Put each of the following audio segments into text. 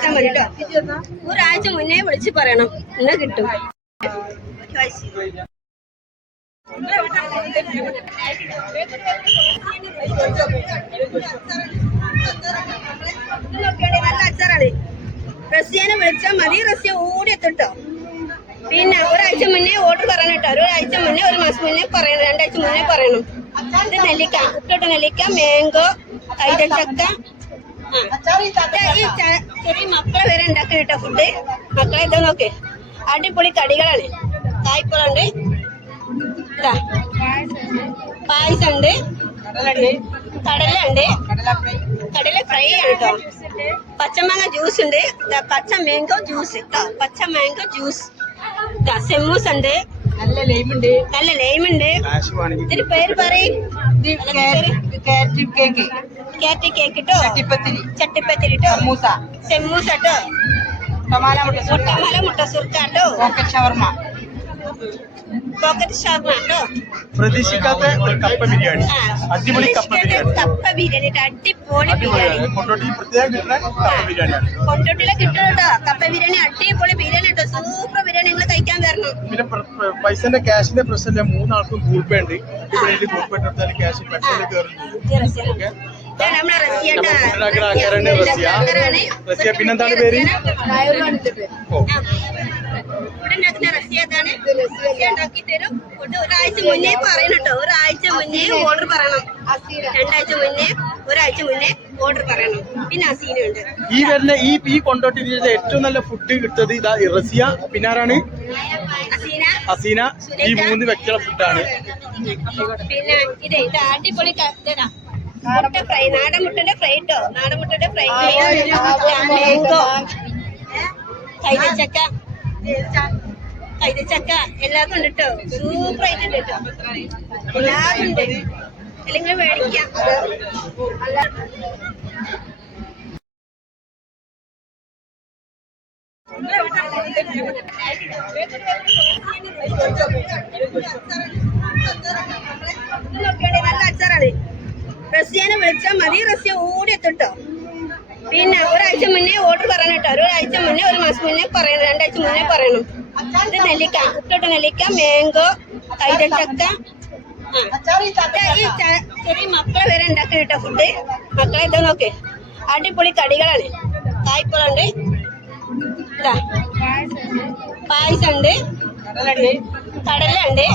വിളിച്ചാൽ മതി കേട്ടോ. ഒരാഴ്ച മുന്നേ വിളിച്ച് പറയണം, എന്നാ കിട്ടും. നല്ല അച്ചാറാണ്. റസിയനെ വിളിച്ചാൽ മതി, റസിയ ഓടി എത്തിട്ടോ. പിന്നെ ഒരാഴ്ച മുന്നേ ഓർഡർ പറയണം കേട്ടോ. ഒരാഴ്ച മുന്നേ, ഒരു മാസം മുന്നേ പറയണം, 2 ആഴ്ച മുന്നേ പറയണം. ഇത് നെല്ലിക്ക, ഉപ്പിട്ട നെല്ലിക്ക, മാംഗോ, കൈതച്ചക്ക. ഈ ചെറിയ മക്കളെ വരെ ഉണ്ടാക്കി കേട്ടോ ഫുഡ്. മക്കളെ ഇതാ നോക്ക്, അടിപൊളി കടികളാണ്. കായ്പളുണ്ട്, ഇതാ പായസം ഉണ്ട്, കടല ഉണ്ട്, കടല ഫ്രൈ ആണ് കേട്ടോ. പച്ചമാങ്ങ ജ്യൂസ് ഉണ്ട്, പച്ച മാംഗോ ജ്യൂസ് കേട്ടോ, പച്ച മാംഗോ ജ്യൂസ്. സെമ്മൂസ് ഉണ്ട്, നല്ല ലൈമുണ്ട്. ഇതിന് പേര് പറയും, കേക്ക് കേട്ടോ, ചട്ടിപ്പത്തിരി കേട്ടോ, സെമ്മൂസ കേട്ടോ, മുട്ട സുർക്ക കേട്ടോ, പോക്കറ്റ് ഷവർമ കേട്ടോ. പ്രതീക്ഷിക്കാത്ത ഒരു കപ്പ ബിരിയാണി, അടിപൊളി കപ്പ ബിരിയാണി, അടിപൊളി ബിരിയാണി. കൊണ്ടോട്ടിയിലെ കിട്ടും കേട്ടോ കപ്പ ബിരിയാണി, അടിപൊളി ബിരിയാണി കേട്ടോ, സൂപ്പർ ബിരിയാണി. നിങ്ങൾ കഴിക്കാൻ വരണം. പിന്നെ പൈസന്റെ ക്യാഷിന്റെ പ്രശ്നമില്ല, 3 ആൾക്കും ഗൂഗിൾ പേ ഉണ്ട്. ഇവിടെ ഗൂഗിൾ പേ എടുത്താൽ ക്യാഷ് പെട്ടെന്ന് കയറും. റസിയ, പിന്നെന്താണ് പേര്? ഒരാഴ്ച മുന്നേ പറയണം കേട്ടോ, ഒരാഴ്ച മുന്നേ ഓർഡർ പറയണം. 2 ആഴ്ച മുന്നേ, ഒരാഴ്ച മുന്നേ ഓർഡർ പറയണം. പിന്നെ അസീനുണ്ട്. ഈ വരുന്ന ഈ കൊണ്ടോട്ടി ഏറ്റവും നല്ല ഫുഡ് കിട്ടത് ഇതാ റസിയ, പിന്നെ ആരാണ്? അസീന. ഈ 3 വ്യക്തികളുടെ ഫുഡാണ്. പിന്നെ ഇത് അടിപൊളി മുട്ട ഫ്രൈ, നാടൻ മുട്ടന്റെ ഫ്രൈ കേട്ടോ, നാടൻ മുട്ടന്റെ ഫ്രൈ, മാംഗോ, കൈതച്ചക്ക എല്ലാതും ഉണ്ട് കേട്ടോ, സൂപ്പർ ആയിട്ടുണ്ട് കേട്ടോ, എല്ലാതും ഉണ്ട്. അല്ലെങ്കിൽ മേടിക്കാം. നല്ല അച്ചാറാണ്. റസിയനെ വിളിച്ചാൽ മതി, റസിയ ഓടി എത്തിട്ടോ. പിന്നെ ഒരാഴ്ച മുന്നേ ഓർഡർ പറയണം കേട്ടോ. ഒരാഴ്ച മുന്നേ, ഒരു മാസം മുന്നേ പറയണം, 2 ആഴ്ച മുന്നേ പറയണം. ഇത് നെല്ലിക്ക, ഉപ്പിട്ട നെല്ലിക്ക, മാംഗോ, കൈതച്ചക്ക. ഈ ചെറിയ മക്കളെ വരെ ഉണ്ടാക്കി കേട്ടോ ഫുഡ്. മക്കളെ ഇതാ നോക്ക്, അടിപൊളി കടികളാണ്. കായ്പളുണ്ട്, ഇതാ പായസം ഉണ്ട്, കടല ഉണ്ട്,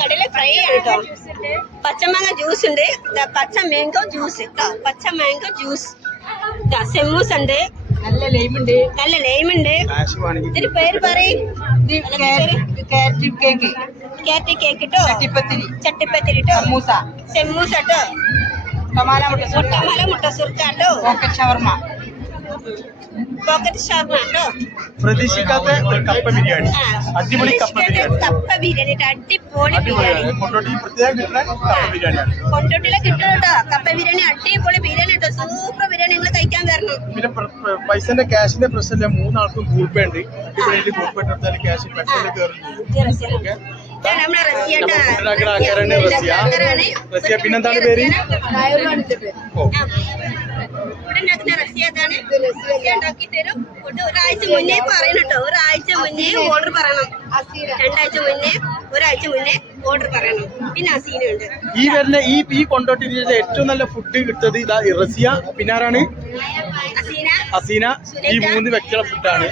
കടല ഫ്രൈ ആണ് കേട്ടോ. പച്ചമാങ്ങ ജ്യൂസ് ഉണ്ട്, പച്ച മാംഗോ ജ്യൂസ് കേട്ടോ, പച്ച മാംഗോ ജ്യൂസ്. സെമ്മൂസ് ഉണ്ട്, നല്ല ലൈമുണ്ട്. ഇതിന് പേര് പറയും, കേക്ക് കേട്ടോ, ചട്ടിപ്പത്തിരി കേട്ടോ, സെമ്മൂസ കേട്ടോ, മുട്ട സുർക്ക കേട്ടോ, പോക്കറ്റ് ഷവർമ കേട്ടോ. പ്രതീക്ഷിക്കാത്ത ഒരു കപ്പ ബിരിയാണി, അടിപൊളി കപ്പ ബിരിയാണി, അടിപൊളി ബിരിയാണി. കൊണ്ടോട്ടിയിലെ കിട്ടും കേട്ടോ കപ്പ ബിരിയാണി, അടിപൊളി ബിരിയാണി കേട്ടോ, സൂപ്പർ ബിരിയാണി. നിങ്ങൾ കഴിക്കാൻ വരണം. പിന്നെ പൈസന്റെ ക്യാഷിന്റെ പ്രശ്നമില്ല, 3 ആൾക്കും ഗൂഗിൾ പേ ഉണ്ട്. ഇവിടെ ഗൂഗിൾ പേ എടുത്താൽ ക്യാഷ് പെട്ടെന്ന് കയറും. റസിയ, പിന്നെന്താണ് പേര്? ഒരാഴ്ച മുന്നേ പറയണം കേട്ടോ, ഒരാഴ്ച മുന്നേ ഓർഡർ പറയണം. 2 ആഴ്ച മുന്നേ, ഒരാഴ്ച മുന്നേ ഓർഡർ പറയണം. പിന്നെ അസീനുണ്ട്. ഈ വരുന്ന ഈ കൊണ്ടോട്ടി ഏറ്റവും നല്ല ഫുഡ് കിട്ടത് ഇതാ റസിയ, പിന്നെ ആരാണ്? അസീന. ഈ 3 വ്യക്തികളുടെ ഫുഡാണ്.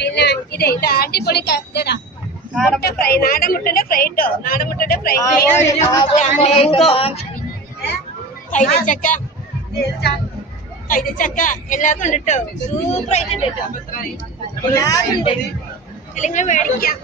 പിന്നെ ഇത് അടിപൊളി മുട്ട ഫ്രൈ, നാടൻ മുട്ടന്റെ ഫ്രൈ കേട്ടോ, നാടൻ മുട്ടന്റെ ഫ്രൈ, മാംഗോ, കൈതച്ചക്ക എല്ലാതും ഉണ്ട് കേട്ടോ, സൂപ്പർ ആയിട്ടുണ്ട് കേട്ടോ, എല്ലാതും ഉണ്ട്. അല്ലെങ്കിൽ മേടിക്കാം.